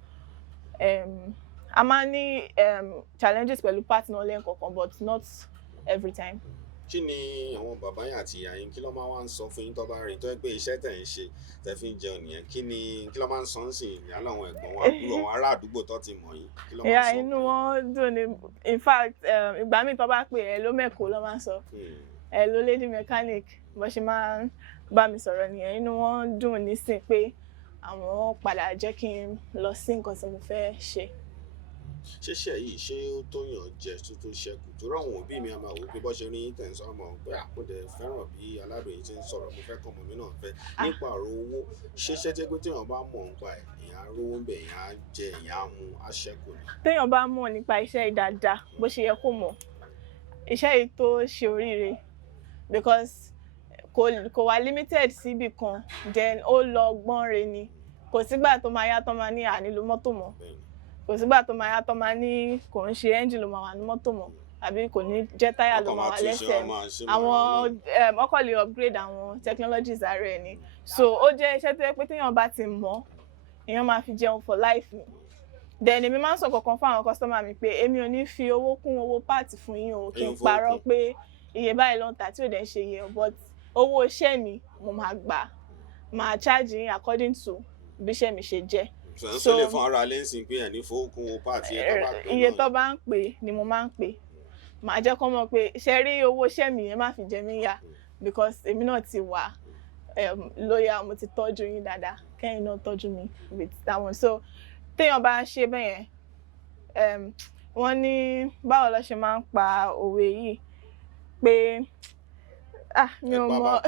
a máa ní challenges pẹ̀lú part náà lẹ́ẹ̀kọ̀ọ̀kan but not every time. kí ni àwọn bàbá yín àti ìyá yín kí ló máa wá ń sọ fún yín tó bá rìn tó pé iṣẹ́ tẹ̀ ń ṣe tẹ̀ fi ń jẹun nìyẹn kí ló máa ń sọ ń sìn ìyá láwọn ẹ̀gbọ́n wọn àbúrò àwọn ará àdúgbò tó ti mọ̀ yín kí ló máa ń sọ. inú wọn dùn ní in fact ìgbà míì tó bá pè ẹ ló mẹ́kọ̀ọ́ ló máa ń sọ ẹ ló lady mechanic bó ṣe máa ń bá mi sọ̀rọ̀ nìyẹn inú wọn dùn nísìn pé àwọn padà jẹ́ kí n lọ sí nǹkan tí mo fẹ́ ṣe. ṣẹṣẹ yìí ṣé ó tó yàn jẹ tó ṣẹ́kù tó ráwọn òbí mi a máa wò pé bọ́ ṣe rí tẹ̀sán ọmọ pé àpòdẹ fẹ́ràn bí aládùn yìí ti ń sọ̀rọ̀ mo fẹ́ kọ́ ọmọ mi náà fẹ́ nípa ọ̀rọ̀ owó ṣẹṣẹ jẹ́ pé téèyàn bá mọ̀ nípa ẹ̀ èèyàn á rówó ń bẹ̀ èèyàn á jẹ èèyàn á mu á ṣẹ́kù ni. téèyàn bá mọ̀ nípa iṣẹ́ yìí dáadáa bó ṣe yẹ kó mọ̀ iṣẹ́ yìí tó ṣe oríire because kò wá limited síbì kan then ó lọ gbọ́n re ni kò sígbà tó máa yá tó máa ní ànílò mọ́tò mọ́ kò sígbà tó máa yá tó máa ní kò ń ṣe ẹ́ńjìn ló máa wà ní mọ́tò mọ́ àbí kò ní jẹ́ táyà ló máa wà lẹ́sẹ̀ àwọn ọkọ̀ lè upgrade àwọn technologies ara ẹ̀ ni so ó jẹ́ iṣẹ́ tó yẹ pé téèyàn bá ti mọ̀ èèyàn máa fi jẹun for life ni then èmi máa ń sọ kankan fún àwọn customer mi pé èmi ò ní fi owó kún owó páàtì fún yín o kí n parọ́ pé iye báyìí ló ń tà tí ò dẹ̀ ń ṣe iye but owó iṣẹ́ mi mo máa gbà máa charge yín according to bí iṣẹ́ mi ṣe jẹ́. so lè fún ara lẹ́sìn pé ẹ̀ ní fowó kún owó páàtì ẹ̀ tó bá pè iye tó bá ń pè ni mo máa ń pè màá jẹ́ kó mọ̀ pé ṣe rí owó iṣẹ́ mi yẹn má fi jẹ mí yà because èmi náà ti wà lóyà mo ti tọ́jú yín dáadáa kẹ́yìn náà tọ́jú mi with that one so téèyàn bá ṣe bẹ́ẹ̀ yẹn wọ́n ní báwo ló ṣe máa ń pa òwe yìí pé mi ò mọ̀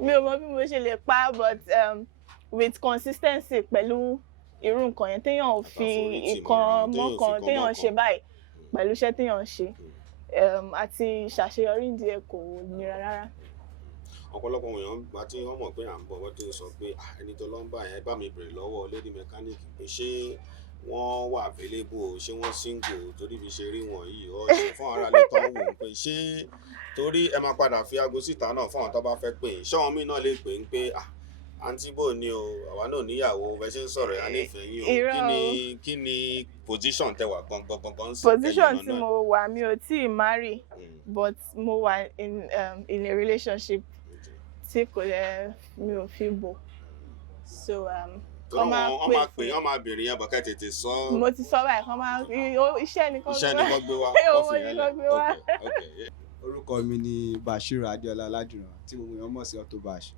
mi ò mọ̀ bí mo ṣe lè pa but with consistency pẹ̀lú irú nǹkan yẹn téèyàn ò fi ìkan mọ́kan téèyàn ṣe báyìí pẹ̀lú iṣẹ́ téèyàn ṣe àti ṣàṣeyọrí ìdí ẹ̀ kò nira rárá. ọ̀pọ̀lọpọ̀ èèyàn gba tí wọ́n mọ̀ pé à ń bọ̀ wọ́n tó sọ pé ẹni tó lọ ń bá yẹn bá mi bèrè lọ́wọ́ lady mechanic pé ṣé wọ́n wà available ṣé wọ́n single torí bí ṣe rí wọn yìí ó ṣe fún ara lè tán wò pé ṣé torí ẹ máa padà fi aago síta náà fún àwọn tó bá fẹ́ pè é ṣé àwọn míì náà lè pè é pé àǹtí bò ní o àwa náà níyàwó bẹ ṣe ń sọ̀rọ̀ ẹ̀ nífẹ̀ẹ́ yín o kí ni position tẹ wà gangan sí. position tí mo wà mi ò tí ì marry but mo wà in a relationship tí kò lè mi ò fi bò so wọ́n máa pè wọ́n máa bèrè yẹn bọ̀kẹ́ tètè sọ. mo ti sọ báyìí kán máa iṣẹ́ ni kán gbé wá owó ni kán gbé wá. orúkọ mi ni Bashiru Adéọlá Ládùrán tí gbogbo èèyàn mọ̀ sí Auto Bash.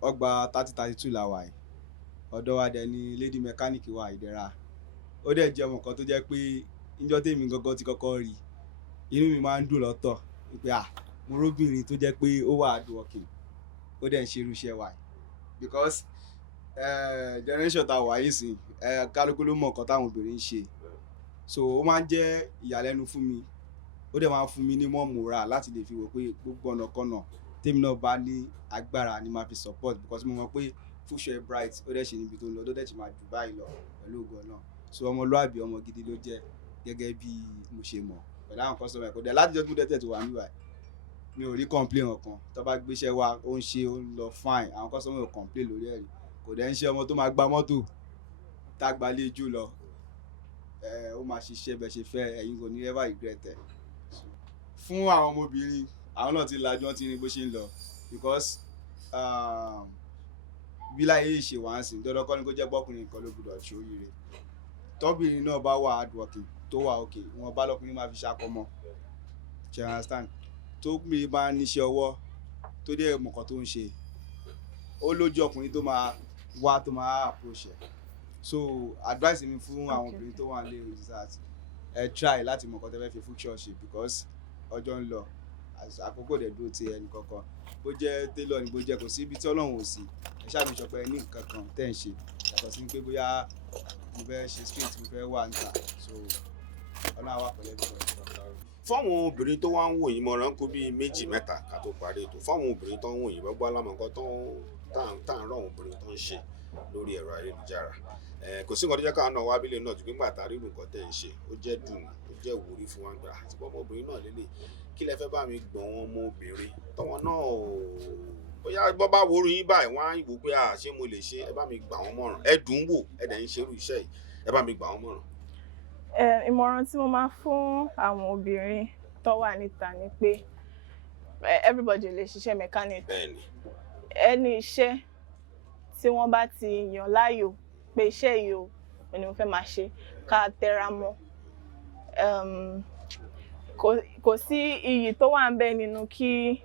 Ọgbà 3032 la wà yìí ọ̀dọ̀ wa dẹ̀ ni lady mechanic wa Ìdẹ̀ra ó dẹ̀ jẹ́ ọmọ kan tó jẹ́ pé níjọ́ tèmi gangan ti kọ́kọ́ rí inú mi máa ń dùn lọ́tọ̀ pé mo róbìnrin tó jẹ́ pé ó wà hard working ó dẹ̀ ń ṣe irú iṣẹ́ wa because generation ta wà yìí sìn kálukú ló mọ̀ nǹkan táwọn obìnrin ń ṣe so ó máa ń jẹ́ ìyàlẹ́nu fún mi ó dẹ̀ máa ń fún mi ní more moral láti lè fi wò pé gbogbo ọ̀nàkọ́nà tèmi náà bá ní agbára ni máa fi support because mo mọ̀ pé future bright ó dẹ̀ ṣe níbi tó ń lọ ó dẹ̀ ṣe máa jù báyìí lọ pẹ̀lú ògo náà so ọmọlúàbí ọmọ gidi ló jẹ́ gẹ́gẹ́ bí mo ṣe mọ̀ pẹ̀lú àwọn customer ẹ̀kọ́ dẹ̀ láti jọ́ tó dẹ́tẹ̀ tó wà níwáyé mi ò rí complain ọ̀kan tó bá gbéṣẹ́ wa ó ń ṣe ó ń lọ fine àwọn customer ò complain lórí ẹ̀rí kò dẹ̀ ń ṣe ọmọ tó máa gba mọ́tò tágbà lé jù lọ ó máa ṣiṣẹ́ bẹ́ẹ̀ ṣe fẹ́ ẹ̀yin kò ní ever regret ẹ̀ fún àwọn ọmọbìnrin àwọn náà ti lajú wọn ti ní bó ṣe ń lọ because bí láyé ìṣe wà á sìn dandan kọ́ ni kó jẹ́ pọ́kùnrin nǹkan ló gbọdọ̀ ṣe oríire tọ́bìnrin náà bá wà hard working tó wà òkè wọn bá lọ́kùnrin máa fi ṣàkọmọ ṣe understand tó bí bá níṣẹ́ ọwọ́ tó dé mọ̀kàn tó ń ṣe ó lójú ọkùnrin tó máa wá tó máa approach ẹ̀ so advice mi fún àwọn obìnrin tó wà nílé òjìṣà ẹ try láti mọ̀kàn tẹ́ fẹ́ fi future ṣe because ọjọ́ ń lọ àkókò dẹ̀ dúró ti ẹnì kankan bó jẹ́ tailor ni bó jẹ́ kò sí ibi tí Ọlọ́run ò sí ẹ ṣáà mi sọ pé ní nǹkan kan tẹ́ ń ṣe yàtọ̀ sí pé bóyá mo fẹ́ ṣe street mo fẹ́ wà níta so Ọlọ́run wà pẹ̀lẹ́ bí wọ́n. fáwọn obìnrin tó wá ń wò yín mọ̀ràn kó bíi méjì mẹ́ta ká tó parí ètò fáwọn obìnrin tó ń wò yín gbọ́gbọ́ alámọ̀kọ́ tá à ń rọ̀ àwọn obìnrin tó ń ṣe lórí ẹ̀rọ ayélujára kò sí nǹkan tó jẹ́ káwọn náà wá bílẹ̀ náà ju nígbà tá a rí nǹkan tẹ̀ ń ṣe ó jẹ́ dùn ó jẹ́ ìwúrí fún wa gbà àti pọ̀ ọmọbìnrin náà lélẹ̀ kí lẹ fẹ́ bá mi gbọ̀n wọn mọ obìnrin tọ́wọn náà bóyá bọ́ bá wo yín báyìí wọ́n á wò pé ṣé mo lè ṣe ẹ bá mi gbà wọ́n mọ̀ràn ẹ dùn wò ẹ dẹ̀ ń ṣerú iṣẹ́ yìí ẹ bá mi gbà wọ́n mọ̀ràn. ìmọ̀ràn tí mo máa fún àwọn obìnrin tó wà níta ni pé everybody lè ṣiṣẹ́ mechanic ẹni iṣẹ́ tí wọ́n bá ti yàn láàyò pé iṣẹ́ yìí o ni mo fẹ́ máa ṣe ká tẹra mọ́ kò sí iyì tó wà ń bẹ nínú kí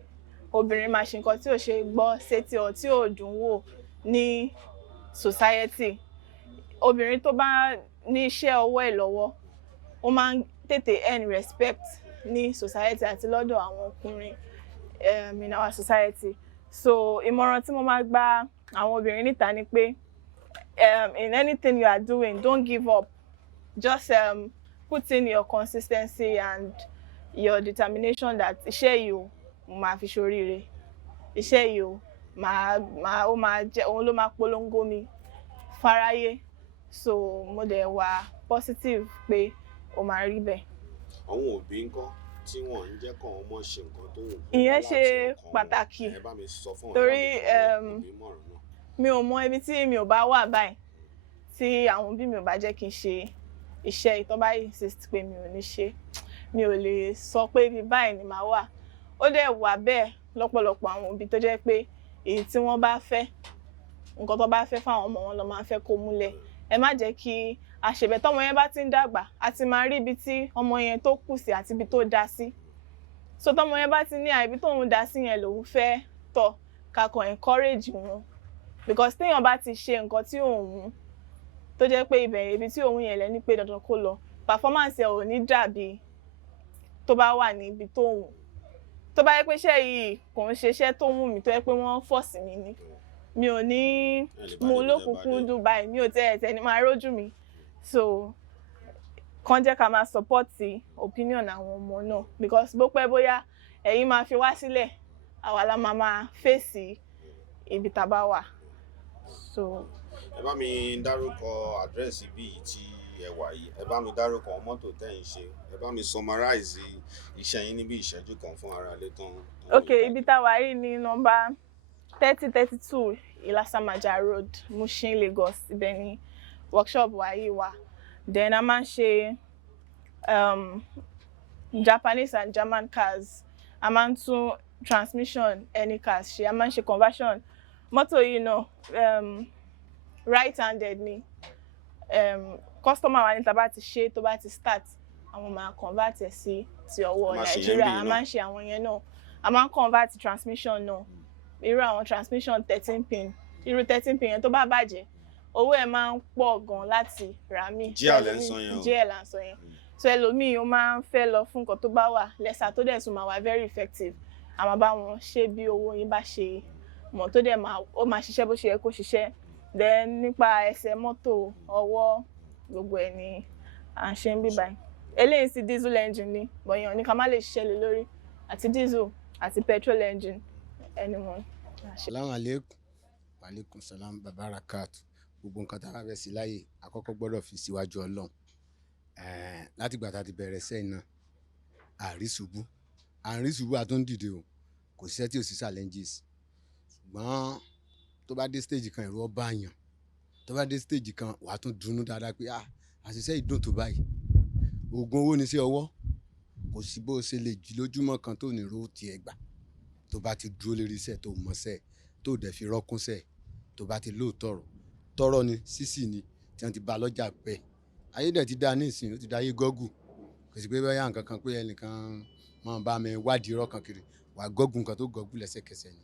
obìnrin máa ṣe nǹkan tí ò ṣe gbọ́ sétí ọ tí ò dùn wò ní society obìnrin tó bá ní iṣẹ́ ọwọ́ ẹ̀ lọ́wọ́ ó máa ń tètè earn respect ní society àti lọ́dọ̀ àwọn ọkùnrin in our society. So ìmọ̀ràn tí mo máa gba àwọn obìnrin níta ni pé in anything you are doing, don't give up. Just put in your consistency and your determination that iṣẹ́ yìí o máa fi ṣoríire. Iṣẹ́ yìí o ó máa jẹ́ òun ló máa polongo mi fáráyé. So mo dẹ̀ wà positive pé ó máa rí bẹ́ẹ̀. Àwọn òbí ńkọ́ tí wọ́n ń jẹ́ kàn ọmọ ṣe nǹkan tó wù. Ìyẹn ṣe pàtàkì. Ẹ bá mi sọ fún torí mi ò mọ ibi tí mi ò bá wà báyìí tí àwọn òbí mi ò bá jẹ́ kí n ṣe iṣẹ́ ìtọ́ bá insist pé mi ò ní ṣe. Mi ò lè sọ pé ibi báyìí ni màá wà. Ó dẹ̀ wà bẹ́ẹ̀ lọ́pọ̀lọpọ̀ àwọn òbí tó jẹ́ pé èyí tí wọ́n bá fẹ́, nǹkan tó bá fẹ́ fáwọn ọmọ wọn ló máa ń fẹ́ kó múlẹ̀. Ẹ má jẹ́ kí àṣebẹ̀ tọ́mọ yẹn bá ti ń dàgbà àti máa rí ibi tí ọmọ yẹn tó kù sí àti ibi tó dá sí. So tọ́mọ yẹn bá ti ní ibi tóun dá sí yẹn lòun fẹ́ tọ̀, ká kàn encourage wọn. Because téèyàn bá ti ṣe nǹkan tí òun tó jẹ́ pé ibẹ̀ ibi tí òun yẹn lẹ́ni pé dandan kó lọ, performance ẹ̀ ò ní dàbí tó bá wà ní ibi tó wù. Tó bá yẹ pé iṣẹ́ yìí kò ń ṣe iṣẹ́ tó wù mí tó yẹ pé wọ́n force mi ni, mi ò ní mú lókùnkún Dubai, mi ò tẹ́ ní máa rójú mi. So kàn jẹ́ ká máa support opinion àwọn ọmọ náà, because bó pẹ́ bóyá ẹ̀yin máa fi wá sílẹ̀, àwa la máa face ibi tá bá wà. So ẹ bá mi dárúkọ àdírẹ́sì bíi tí ẹ wà yìí, ẹ bá mi dárúkọ mọ́tò tẹ́ ń ṣe, ẹ bá mi summarize iṣẹ́ yín níbi ìṣẹ́jú kan fún ara lé tán. Okay, ibi tá wà yìí ní nọ́mbà 3032 Ilasamaja Road, Mushin, Lagos. Ibẹ̀ ni workshop wa yìí wà. Then a máa ń ṣe Japanese and German cars. A máa ń tún transmission any cars ṣe. A máa ń ṣe conversion. Mọ́tò yìí náà right-handed ni. Customer wa ní tá bá ti ṣe tó bá ti start, àwọn máa convert ẹ̀ sí ti ọwọ́ Nigeria. A máa ń ṣe àwọn yẹn náà. A máa ń convert transmission náà. Irú àwọn transmission 13 pin. Irú 13 pin yẹn tó bá bàjẹ́, owó ẹ̀ máa ń pọ̀ gan láti rà mí. Díẹ̀ lẹ́ ń sọ yẹn o. Díẹ̀ là ń sọ yẹn. So ẹlòmíì ó máa ń fẹ́ lọ fún nǹkan tó bá wà lẹ́sà tó dẹ̀ tún máa wà very effective. A máa bá wọn ṣe bí owó yín bá ṣe mọ̀ tó dẹ̀ ó máa ṣiṣẹ́ bó ṣe yẹ kó ṣiṣẹ́. Then nípa ẹsẹ̀ mọ́tò, ọwọ́, gbogbo ẹ̀ ni à ń ṣe ń bí báyìí. Eléyìí sí diesel engine ni, bọ̀yàn ní ká má lè ṣiṣẹ́ lé lórí. Àti diesel àti petrol engine anyone. Assalamu alaikum. Wa alaikum salam babarakatuh. Gbogbo nǹkan tá a fẹ́ sí láyé àkọ́kọ́ gbọ́dọ̀ fi síwájú Ọlọ́run. Láti ìgbà tá a ti bẹ̀rẹ̀ sẹ́yìn náà, àríṣubú àtún dìde o, kò síṣẹ́ tí ò sí challenges. Ṣùgbọ́n tó bá dé stage kan ẹ̀rù ọba àyàn, tó bá dé stage kan wàá tún dunnú dáadáa pé àṣìṣe ìdùn tó báyìí. Oògùn owó ni sí ọwọ́, kò sí bó ṣe lè jí lójúmọ́ kan tó ní ro tiẹ̀ gbà. Tó bá ti dúró lérí iṣẹ́ tó mọ̀ọ́ṣẹ́, tó dẹ̀ fi rọ́kúnṣẹ́, tó bá ti lóòótọ́ tọrọ ni sísì ni tí wọ́n ti bá lọ́jà pẹ́. Ayé dẹ̀ ti dá ní ìsìn, ó ti dá ayé gọ́gù. Kò sí pé bóyá nǹkan kan pé ẹnìkan máa bá mi wádìí irọ́ kan kiri, wà gọ́gù nǹkan tó gọ́gù lẹ́sẹ̀kẹsẹ̀ ni.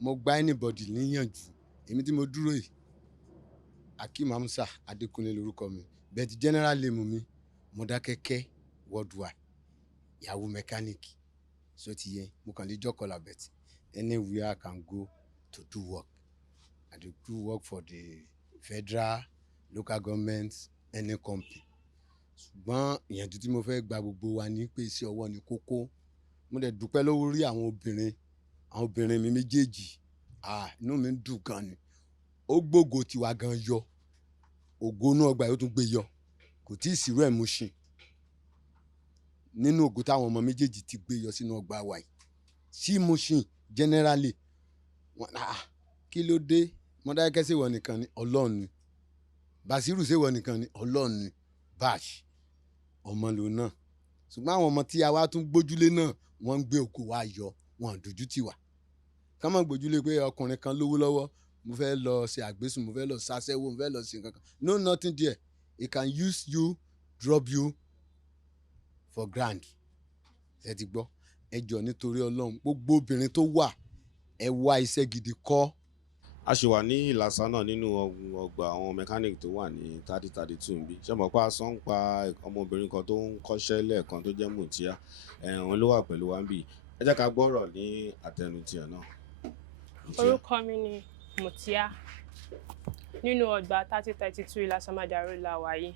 Mo gba anybody níyànjú, èmi tí mo dúró yìí, Akeem Amusa Adékúnlé lórúkọ mi. Bẹ́ẹ̀ ti general name mi, Mọ́dákẹ́kẹ́ worldwide, Yahoo mechanic. So ti yẹn, mo kàn lè jọ́kọ̀ làbẹ̀tì. Anywhere I can go to do work. I do work for the federal, local government, any company. Ṣùgbọ́n ìyànjú tí mo fẹ́ gba gbogbo wa ní pé iṣẹ́ ọwọ́ ni kókó. Mo dẹ̀ dúpẹ́ lọ́wọ́ rí àwọn obìnrin mi méjèèjì. Inú mi ń dùn gan ni. Ó gbógo tiwa gan yọ. Ògo inú ọgbà yóò tún gbé yọ. Kò tí ì sí irú ẹ̀ Mushin. Nínú ògo táwọn ọmọ méjèèjì ti gbé yọ sínú ọgbà wa yìí. Sí Mushin generally. Kí ló dé? Mọ́dákẹ́kẹ́ ṣèwọ nìkan ni Ọlọ́run ni. Basiru ṣèwọ nìkan ni Ọlọ́run ni. Bash ọmọ lò náà. Ṣùgbọ́n àwọn ọmọ tí a wá tún gbójúlé náà wọ́n ń gbé òkú wa yọ, wọ́n dojú tì wá. Ká má gbójúlé pé ọkùnrin kan lówó lọ́wọ́, mo fẹ́ lọ ṣe àgbésùn, mo fẹ́ lọ ṣaṣẹ́wó, mo fẹ́ lọ ṣe nǹkan kan. No, nothing there. He can use you, drop you for grand. Ṣé ti gbọ́? Ẹ jọ̀ọ́ nítorí Ọlọ́run, gbogbo obìnrin tó wà, ẹ wá iṣẹ́ gidi kọ́. a ṣì wà ní Ìlàsà náà nínú ọgbà àwọn mechanic tó wà ní 3032 níbí. Ṣé mọ̀ pé a sọ ń pa ọmọbìnrin kan tó ń kọ́ṣẹ́ lẹ́ẹ̀kan tó jẹ́ Mutia, òun ló wà pẹ̀lú wa níbí. Ẹ jẹ́ ká gbọ́rọ̀ ní àtẹnu tiẹ̀ náà. Orúkọ mi ni Mutia. Nínú ọgbà 3032 Ìlàsà la wà yìí.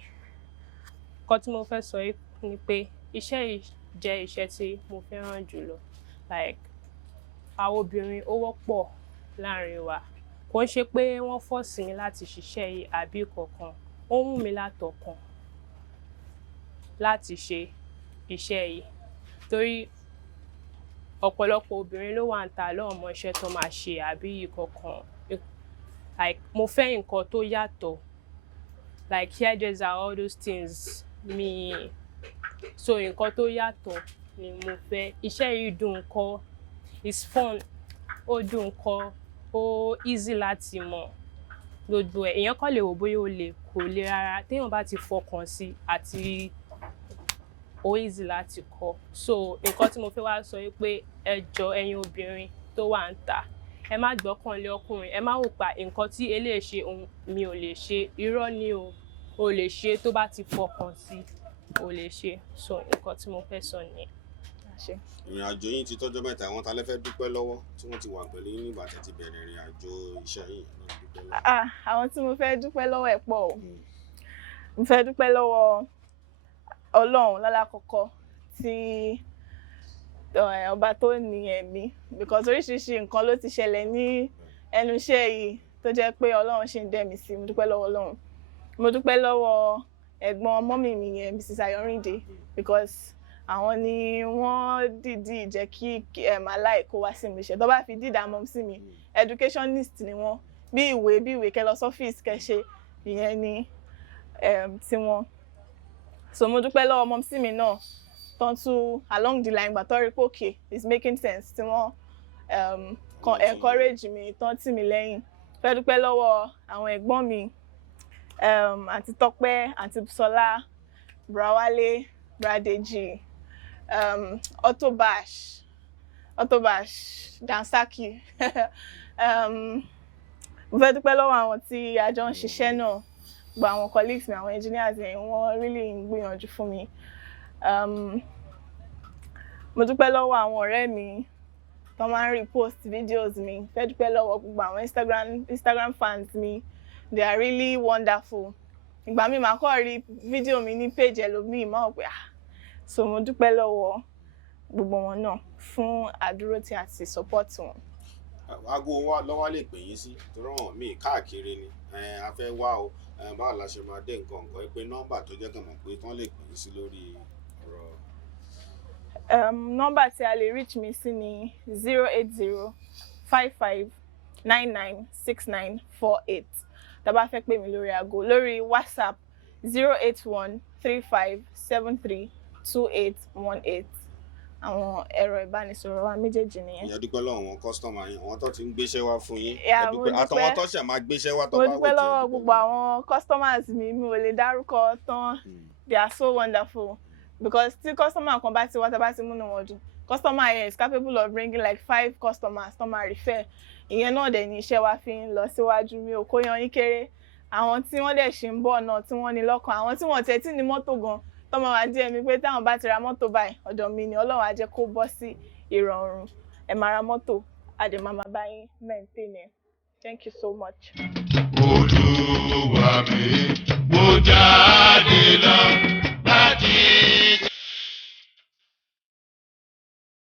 Nǹkan tí mo fẹ́ sọ ni pé iṣẹ́ yìí jẹ́ iṣẹ́ tí mo fẹ́ràn jùlọ. Like, àwọn obìnrin ó wọ́pọ̀ láàrin wa. Kò ń ṣe pé wọ́n force mi láti ṣiṣẹ́ yìí àbí kankan. Ó wù mí látọkàn láti ṣe iṣẹ́ yìí. Torí ọ̀pọ̀lọpọ̀ obìnrin ló wà ń ta lọ́wọ́ mọ iṣẹ́ tó máa ṣe àbí kankan. Like, mo fẹ́ nǹkan tó yàtọ̀. Like, hairdresser, all those things. So nǹkan tó yàtọ̀ ni mo fẹ́. Iṣẹ́ yìí dùn kọ́, it's fun, ó dùn kọ́, ó easy láti mọ̀ gbogbo ẹ̀. Èèyàn kàn lè wò bóyá ó lè, kò le rárá. Téèyàn bá ti fọkàn sí àti ó easy láti kọ́. So nǹkan tí mo fẹ́ wá sọ pé ẹ jọ̀ọ́ ẹ̀yin obìnrin tó wà ń ta, ẹ má gbọ́kànlé ọkùnrin, ẹ má wò pa nǹkan tí eléyìí ṣe mi ò lè ṣe. Irọ́ ni o lè ṣe tó bá ti fọkàn sí, o lè ṣe. So nǹkan tí mo fẹ́ sọ nìyẹn. Ìrìn àjò yín ti tọ́jọ́ mẹ́ta, àwọn ta lẹ fẹ́ dúpẹ́ lọ́wọ́ tí wọ́n ti wà pẹ̀lú yín nígbà tí ẹ ti bẹ̀rẹ̀ ìrìn àjò iṣẹ́ yìí. Àwọn tí mo fẹ́ dúpẹ́ lọ́wọ́ ẹ̀ pọ̀ o. Mo fẹ́ dúpẹ́ lọ́wọ́ Ọlọ́run lálákọ̀ọ́kọ́ tí ọba tó ní ẹ̀mí, because oríṣiríṣi nǹkan ló ti ṣẹlẹ̀ ní ẹnu iṣẹ́ yìí tó jẹ́ pé Ọlọ́run ṣì ń dẹ̀mí sí. Mo dúpẹ́ lọ́wọ́ Ọlọ́run. Mo dúpẹ́ lọ́wọ́ ẹ̀gbọ́n mọ́mì mi yẹn, Mrs. Ayọ̀rìndé, because àwọn ni wọ́n dìídì jẹ́ kí aláìkó wá sí mi ṣe. Tó bá fi dídà mọ́ sí mi, educationist ni wọ́n. Bí ìwé kẹ́ lọ sọ́fíìsì kẹ́ ṣe, ìyẹn ni tí wọ́n. So mo dúpẹ́ lọ́wọ́ mọ́ sí mi náà tán tún along the line gbà tó rí pé okay, it's making sense, tí wọ́n encourage mi, tán tì mí lẹ́yìn. Fẹ́ dúpẹ́ lọ́wọ́ àwọn ẹ̀gbọ́n mi, àǹtí Tọ́pẹ́, àǹtí Bùsọ́lá, Bùráwálé, Bùrádéjì, Autobash, Dansaki. Mo fẹ́ dúpẹ́ lọ́wọ́ àwọn tí a jọ ń ṣiṣẹ́ náà, gba àwọn colleagues mi, àwọn engineers yẹn, wọ́n really ń gbìyànjú fún mi. Mo dúpẹ́ lọ́wọ́ àwọn ọ̀rẹ́ mi tó máa ń repost videos mi. Fẹ́ dúpẹ́ lọ́wọ́ gbogbo àwọn Instagram fans mi, they are really wonderful. Ìgbà mi máa kọ́ rí fídíò mi ní page ẹlòmíì máa pé so mo dúpẹ́ lọ́wọ́ gbogbo wọn náà fún àdúrótì àti support wọn. Aago wa lọ́wọ́ lè pè yín sí torí wọn míì káàkiri ni a fẹ́ wá o báwo la ṣe máa dé nǹkan pé nọ́mbà tó jẹ́ kàn mọ̀ pé tán lè pè yín sí lórí ọ̀rọ̀. Nọ́mbà tí a lè reach mi sí ni 08055996948. Tá bá fẹ́ pè mí lórí aago, lórí WhatsApp 08135732818. Àwọn ẹ̀rọ ìbánisọ̀rọ̀ wa méjèèjì nìyẹn. Ìyá dúpẹ́ lọ́wọ́ àwọn kọ́sítọ́mà yín, àwọn tó ti ń gbéṣẹ́ wá fún yín. Àtọwọ́ tó ṣẹ̀ máa gbéṣẹ́ wá tó bá wò tí. Mo dúpẹ́ lọ́wọ́ gbogbo àwọn customers mi ò lè dárúkọ tán. They are so wonderful, because tí customer kan bá ti wá tá bá ti múnú wọn dùn, customer yẹn is capable of bringing like 5 customers tó máa refer. Ìyẹn náà dẹ̀ ni iṣẹ́ wa fi ń lọ síwájú. Mi ò kó yan yín kéré. Àwọn tí wọ́n dẹ̀ ṣì ń bọ̀ náà tí wọ́n ní lọ́kàn, àwọn tí wọ́n tẹ̀ tí ní mọ́tò gan, tó máa wá díẹ̀ mi pé táwọn bá ti ra mọ́tò báyìí, ọ̀dọ̀ mi ni Ọlọ́run á jẹ́ kó bọ́ sí ìrọ̀rùn. Ẹ máa ra mọ́tò, a dẹ̀ máa bá yín maintain ẹ̀. Thank you so much. Olúwa mi, mo jáde lọ.